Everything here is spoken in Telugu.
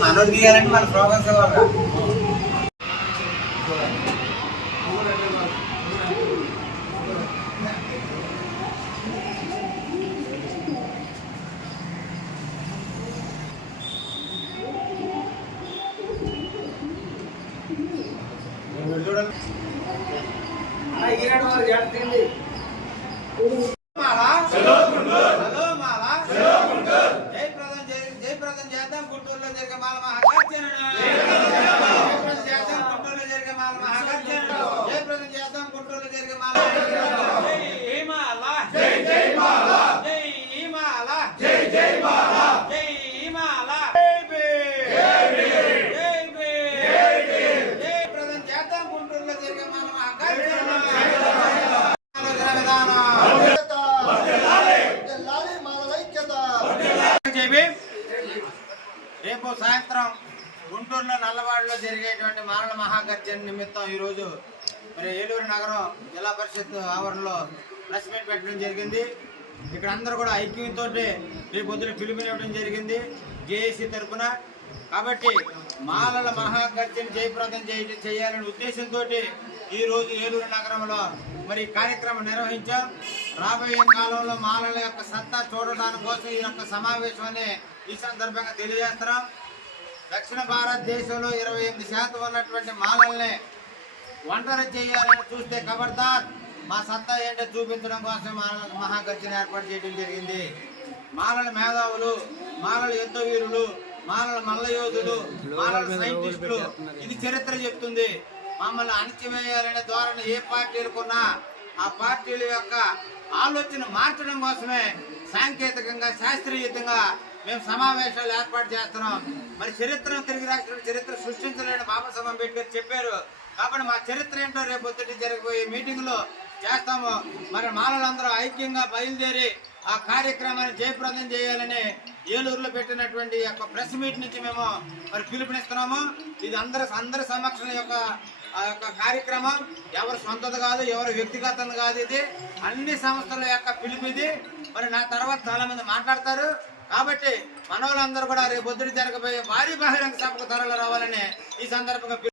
మనోడు తీయాలంటే మన ప్రోగ్రామ్స్ ఇవ్వాలి. చూడండి జయప్రదం చేద్దాం గుంటూరులో జరిగే మాల మహాగర్జన. గుంటూరులో జరిగే మాల మహాగర్జన. జయప్రదం చేద్దాం గుంటూరులో జరిగే మాల రేపు సాయంత్రం గుంటూరులో నల్లవాడలో జరిగేటువంటి మాలల మహాగర్జన నిమిత్తం ఈరోజు మరి ఏలూరు నగరం జిల్లా పరిషత్ ఆవరణలో ప్రెస్ మీట్ పెట్టడం జరిగింది. ఇక్కడ అందరూ కూడా ఐక్యంతో రేపు పొద్దున పిలుపునివ్వడం జరిగింది జేఏసీ తరఫున. కాబట్టి మాలల మహాగర్జన జయప్రదం చేయాలనే ఉద్దేశంతో ఈరోజు ఏలూరు నగరంలో మరి కార్యక్రమం నిర్వహించాం. రాబోయే కాలంలో మాలల యొక్క సత్తా చూడడానికి కోసం ఈ యొక్క సమావేశాన్ని ఈ సందర్భంగా తెలియజేస్తున్నాం. దక్షిణ భారతదేశంలో 28% ఉన్నటువంటి మాలల్ని ఒంటరి చేయాలని చూస్తే ఖబర్దార్, మా సత్తా ఏంటో చూపించడం కోసం మాలల మహాగర్జన ఏర్పాటు చేయడం జరిగింది. మాలల మేధావులు, మాలల యుద్ధ వీరులు, మాలల మల్ల యోధులు, మాలల సైంటిస్టులు, ఇది చరిత్ర చెప్తుంది. మమ్మల్ని అణచివేయాలనే ధోరణి ఏ పార్టీలకున్నా ఆ పార్టీల యొక్క ఆలోచన మార్చడం కోసమే సాంకేతికంగా శాస్త్రీయంగా మేము సమావేశాలు ఏర్పాటు చేస్తున్నాం. మరి చరిత్రను తిరిగి రాష్ట్ర చరిత్ర సృష్టించలేని బాబాసాహెబ్ అంబేద్కర్ చెప్పారు. కాబట్టి మా చరిత్ర ఏంటో రేపు పొద్దుటి జరగబోయే మీటింగ్లో చేస్తాము. మరి మాలలందరూ ఐక్యంగా బయలుదేరి ఆ కార్యక్రమాన్ని జయప్రదం చేయాలని ఏలూరులో పెట్టినటువంటి యొక్క ప్రెస్ మీట్ నుంచి మేము మరి పిలుపునిస్తున్నాము. ఇది అందరి సమక్షం యొక్క కార్యక్రమం. ఎవరు సొంతది కాదు, ఎవరు వ్యక్తిగతం కాదు, ఇది అన్ని సంస్థల యొక్క పిలుపు ఇది. మరి నా తర్వాత చాలా మంది మాట్లాడతారు. కాబట్టి మనోళ్ళందరూ కూడా రేపు పొద్దున జరగబోయే భారీ బహిరంగ సభకు తరలి రావాలని ఈ సందర్భంగా